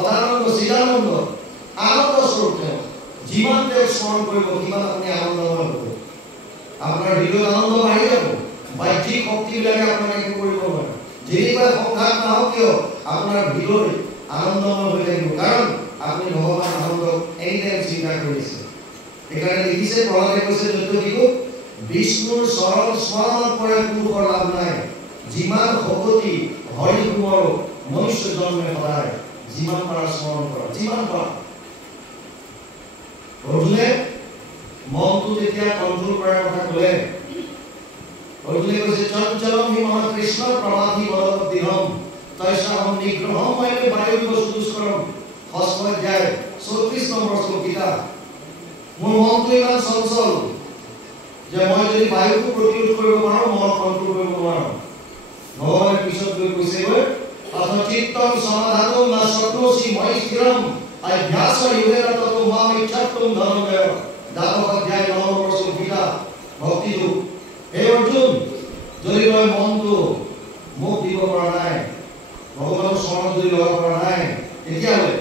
সদানন্দ চিদানন্দ আনন্দ স্বৰূপ তেওঁ যিমান তেওঁ স্মৰণ কৰিব সিমান আপুনি আনন্দময় হ'ব আপোনাৰ হৃদয় আনন্দ বাঢ়ি যাব বাহ্যিক শক্তিবিলাকে আপোনাক একো কৰিব নোৱাৰে যেনিবা সংঘাত নহওক কিয় আপোনাৰ হৃদয় আনন্দময় হৈ থাকিব কাৰণ আপুনি ভগৱান আনন্দক এনিটাইম চিন্তা কৰিছে সেইকাৰণে দেখিছে প্ৰহ্লাদে কৈছে দৈত্যকীক বিষ্ণুৰ চৰণ স্মৰণত পৰে পুৰুষৰ লাভ নাই যিমান ভকতি হৰি কুমৰ মনুষ্য জন্মে সদায় যিমান পাৰা স্মৰণ কৰা যিমান পাৰা অৰ্জুনে মনটো যেতিয়া কণ্ট্ৰোল কৰাৰ কথা ক'লে অৰ্জুনে কৈছে চঞ্চলম হি মন কৃষ্ণ প্ৰমাধি বলবদ্ধিহম তৈষাহম নিগ্ৰহম ময়ে বায়ু বস্তুস্কৰম ষষ্ঠ অধ্যায় 34 নম্বৰ শ্লোকিতা মোৰ মনটো ইমান চঞ্চল যে মই যদি বায়ুক প্ৰতিৰোধ কৰিব পাৰো মন কণ্ট্ৰোল কৰিব নোৱাৰো ভগৱানে পিছত গৈ কৈছে গৈ অথচিত্তম সমাধানো না শক্নোসি মই স্থিৰম অভ্যাস যোগেন ততো মাম ইচ্ছাতুম ধনঞ্জয় দ্বাদশ অধ্যায় 9 নম্বৰ শ্লোকিতা ভক্তি যোগ হে অৰ্জুন যদি তই মনটো মুখ দিব পৰা নাই ভগৱানৰ স্মৰণ যদি লগাব পৰা নাই তেতিয়াহ'লে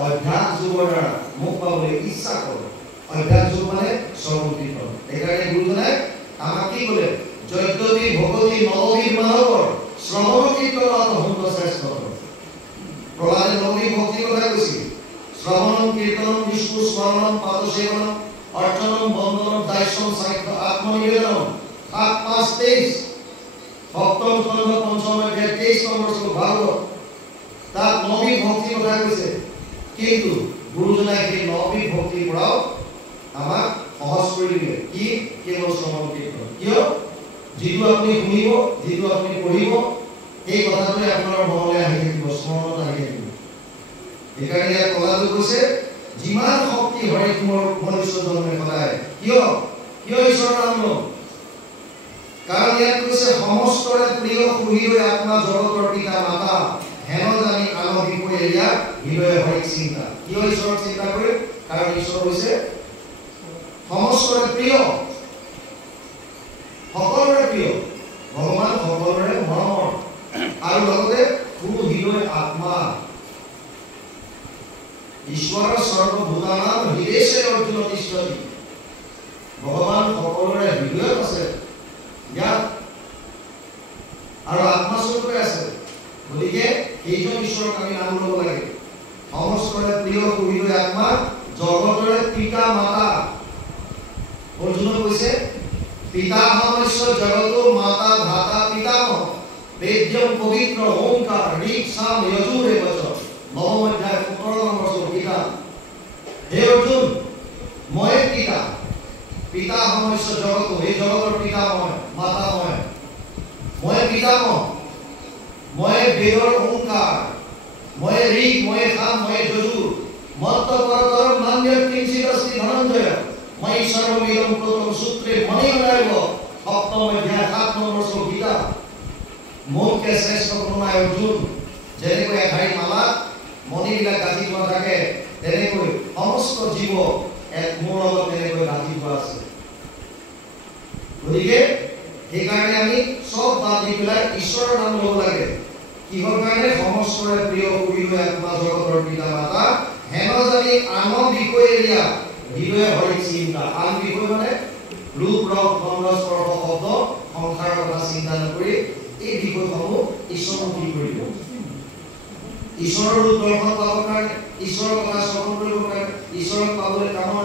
অভ্যাস যোগৰ দ্বাৰা মুখ পাবলৈ ইচ্ছা কৰ অভ্যাস যোগ মানে স্মৰণ কীৰ্তন এইকাৰণে গুৰুজনে আমাক কি ক'লে যদ্যপি ভগৱতী নৱবীৰ মানৱৰ শ্ৰৱণ কীৰ্তনত অহন্ত শ্ৰেষ্ঠ প্ৰহ্লাদে নৱবীৰ ভক্তিৰ কথা কৈছিল শ্ৰৱণম কীৰ্তনম বিষ্ণু স্মৰণম পাদসেৱনম অৰ্চনম বন্দনম দাস্যম সাহিত্য আত্মনিবেদনম 7:5-23 সপ্তম স্কন্ধ পঞ্চম অধ্যায় 23 নম্বৰ শ্লোক ভাগৱত তাত নৱবীৰ ভক্তিৰ কথা কৈছে কিন্তু গুৰুজনাই সেই নৱবীৰ ভক্তিৰ পৰাও আমাক সহজ কৰি দিলে কি কেৱল শ্ৰৱণ কীৰ্তন কিয় যিটো আপুনি শুনিব যিটো আপুনি পঢ়িব এই কথাটোৱে আপোনাৰ মনলৈ আহি থাকিব স্মৰণত আহি থাকিব সেইকাৰণে ইয়াত প্ৰহ্লাদে কৈছে যিমান শক্তি হৰি কুমৰ মনুষ্য জন্মে সদায় কিয় ঈশ্বৰৰ নাম লওঁ কাৰণ ইয়াত কৈছে সমস্তৰে প্ৰিয় সুহৃদয় আত্মা জগতৰ পিতা মাতা হেন জানি আন বিষয় এৰিয়া হৃদয় হৰিক চিন্তা কিয় ঈশ্বৰক চিন্তা কৰে কাৰণ ঈশ্বৰ হৈছে সমস্তৰে প্ৰিয় সকলোৰে প্ৰিয় ভগৱান সকলোৰে মৰমৰ আৰু লগতে সুহৃদয় আত্মা ঈশ্বৰ সৰ্বভূতানাম হৃদেশে অৰ্জুন তিষ্ঠতি ভগৱান সকলোৰে হৃদয়ত আছে ইয়াত আৰু আত্মাস্বৰূপে আছে গতিকে এইজন ঈশ্বৰক আমি নাম ল'ব লাগে সমস্তৰে প্ৰিয় সুহৃদয় আত্মা জগতৰে পিতা মাতা অৰ্জুনে কৈছে পিতামহস্য জগতো মাতা ভ্ৰাতা পিতামহ বেদ্যম পবিত্ৰ ওংকাৰ ঋক সাম যজুৰ বচ নৱম অধ্যায় 17 নম্বৰ শ্লোকিতা হে অৰ্জুন মই পিতা পিতামহস্য জগতো এই জগতৰ পিতা মাতা মই পিতামহ মই বেদৰ ওংকাৰ মই ঋক মই সাম মই যজুৰ মত্ত পৰতৰম নান্যৎ কিঞ্চিৎ অস্তি ধনঞ্জয় মই সৰ্বমিদম প্ৰথম সূত্ৰে মণিময়ব সপ্তম অধ্যায় 7 নম্বৰ শ্লোকিতা মোকে শ্ৰেষ্ঠ প্ৰণায় অৰ্জুন যেনেকৈ এঠাই মালাত মণিবিলাক গাঁঠি থোৱা থাকে তেনেকৈ সমস্ত জীৱ এক মোৰ লগত তেনেকৈ গাঁঠি থোৱা আছে গতিকে সেইকাৰণে আমি সব বাদ দি পেলাই ঈশ্বৰৰ নাম ল'ব লাগে কিহৰ কাৰণে সমস্তৰে প্ৰিয় সুহৃদয় আত্মা জগতৰ পিতা মাতা হেন জানি আন বিষয় এৰিয়া হৃদয় হৰিক চিন্তা আন বিষয় মানে ৰূপ ৰস গন্ধ স্পৰ্শ শব্দ সংসাৰৰ কথা চিন্তা নকৰি এই বিষয়সমূহ ঈশ্বৰমুখী কৰিব ঈশ্বৰৰ ৰূপ দৰ্শন পাবৰ কাৰণে ঈশ্বৰৰ কথা শ্ৰৱণ কৰিবৰ কাৰণে ঈশ্বৰক পাবলৈ কামনা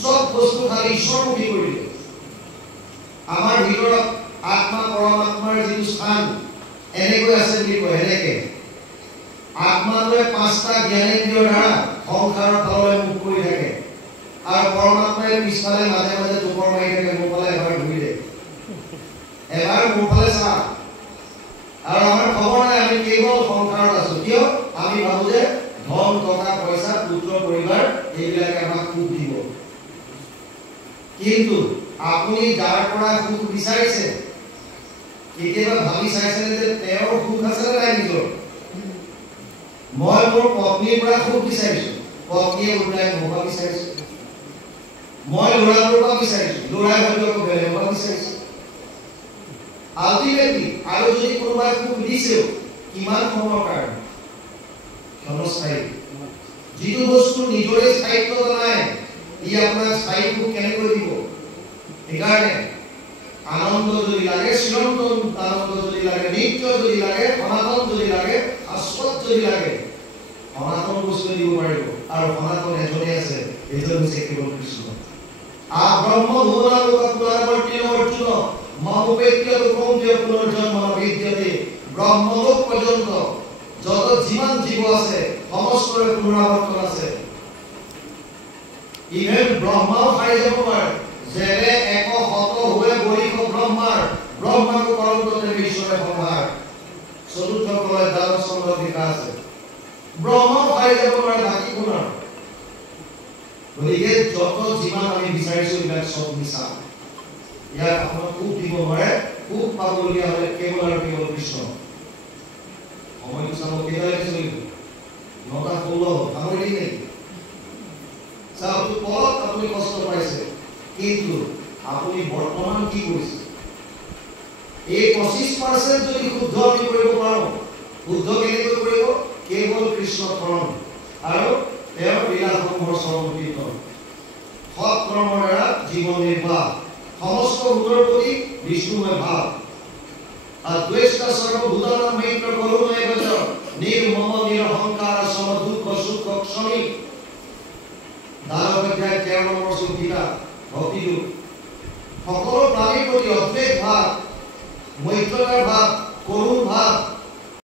সব বস্তু খালি ঈশ্বৰমুখী কৰি দিয়ে আমাৰ ভিতৰত আত্মা পৰমাত্মাৰ যিটো স্থান এনেকৈ আছে বুলি কয় এনেকৈ আত্মাটোৱে 5টা জ্ঞানেন্দ্ৰিয়ৰ দ্বাৰা সংসাৰৰ ফাললৈ মুখ কৰি থাকে আৰু পৰমাত্মাই পিছফালে মাজে মাজে টোপৰ মাৰি থাকে মোৰ ফালে এবাৰ ঘূৰি দে এবাৰ মোৰ ফালে চা আৰু আমাৰ খবৰ নাই আমি কেৱল সংসাৰত আছো কিয় আমি ভাবো যে ধন টকা পইচা পুত্ৰ পৰিবাৰ এইবিলাকে আমাক সুখ দিব কিন্তু আপুনি যাৰ পৰা সুখ বিচাৰিছে কেতিয়াবা ভাবি চাইছে যে তেওঁৰ সুখ আছে নাই নিজৰ মই মোৰ পত্নীৰ পৰা সুখ বিচাৰিছো পত্নীয়ে উল্টাই মোৰ পৰা বিচাৰিছে মই ল'ৰাটোৰ পৰা বিচাৰিছো ল'ৰাই হয়তো আকৌ বেলেগৰ পৰা বিচাৰিছে আল্টিমেটলি আৰু যদি কোনোবাই সুখ দিছেও কিমান সময়ৰ কাৰণে ক্ষণস্থায়ী যিটো বস্তু নিজৰে স্থায়িত্ব নাই ই আপোনাক স্থায়িত্ব কেনেকৈ দিব সেইকাৰণে আনন্দ যদি লাগে চিৰন্তন আনন্দ যদি লাগে নিত্য যদি লাগে সনাতন যদি লাগে শাশ্বত যদি লাগে সনাতন বস্তু দিব পাৰিব আৰু সনাতন এজনে আছে এজন হৈছে কেৱল কৃষ্ণ ব্ৰহ্ম ভুৱনালোকত পুনৰাবৰ্তি অৰ্জুন মমোপেত্য কৌন্তেয় পুনৰ্জন্ম বিদ্যতে ব্ৰহ্মলোক পৰ্যন্ত যত যিমান জীৱ আছে সমস্তৰে পুনৰাবৰ্তন আছে ইভেন ব্ৰহ্মাও হাৰি যাব পাৰে যেনে এক শত হৈ বৰিষ ব্ৰহ্মাক পৰন্ততে ঈশ্বৰে সংহাৰ চতুৰ্থ কলয় দ্বাদশ চন্দ্ৰ লিখা আছে ব্ৰহ্মাও হাৰি যাব পাৰে বাকী কোনৰ গতিকে যত যিমান আমি বিচাৰিছো এইবিলাক চব মিছা ইয়াক আপোনাক খুব দিব নোৱাৰে খুব পাবলগীয়া হ'লে কেৱল আৰু কেৱল কৃষ্ণ সময়টো চাব কেতিয়ালৈকে চলিব 9:16 সামৰি নেকি চাওঁতো পথ আপুনি কষ্ট পাইছে কিন্তু আপুনি বৰ্তমান কি কৰিছে এই 25% যদি শুদ্ধ আমি কৰিব পাৰোঁ শুদ্ধ কেনেকৈ কৰিব কেৱল কৃষ্ণ শৰণ আৰু তেওঁৰ লীলাসমূহৰ স্মৰণ কীৰ্তন সৎ কৰ্মৰ দ্বাৰা জীৱন নিৰ্বাহ সমস্ত ভূতৰ প্ৰতি বিষ্ণুময় ভাৱ দ্বেষ্টা সৰ্বভূতানাং মৈত্ৰ কৰুণায় বচ নিৰ্মম নিৰহংকাৰ সমদুঃখ সুখ ক্ষণিক 12 অধ্যায় 13 নম্বৰ শ্লোকিতা ভক্তিযোগ সকলো প্ৰাণীৰ প্ৰতি অদ্বৈত ভাৱ মৈত্ৰতাৰ ভাৱ কৰুণ ভাৱ